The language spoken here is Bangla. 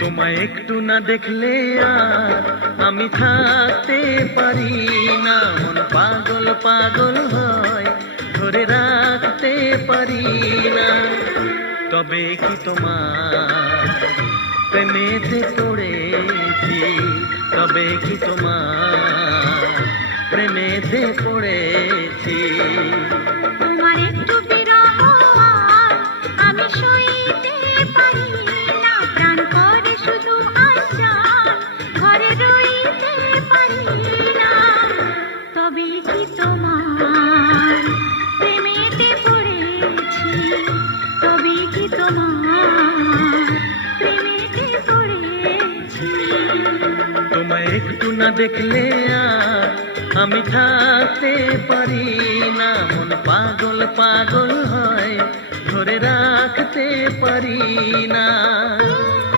তোমায় একটু না দেখলে আর আমি থাকতে পারি না, মন পাগল পাগল হয় ধরে রাখতে পারি না। তবে কি তোমার প্রেমেতে পড়েছি, তবে কি তোমার প্রেমেতে পড়েছি। তোমার একটু বিরহ আর আমি সইতে পারি না, প্রাণ করে শুধু আশা ঘরে রইতে পারি না। তবে কি তোমার প্রেমেতে পড়েছি, তবে কি তোমার প্রেমেতে পড়েছি। তোমায় একটু না দেখলে আর আমি থাকতে পারি না, মন পাগল পাগল হয় ধরে রাখতে পারি না।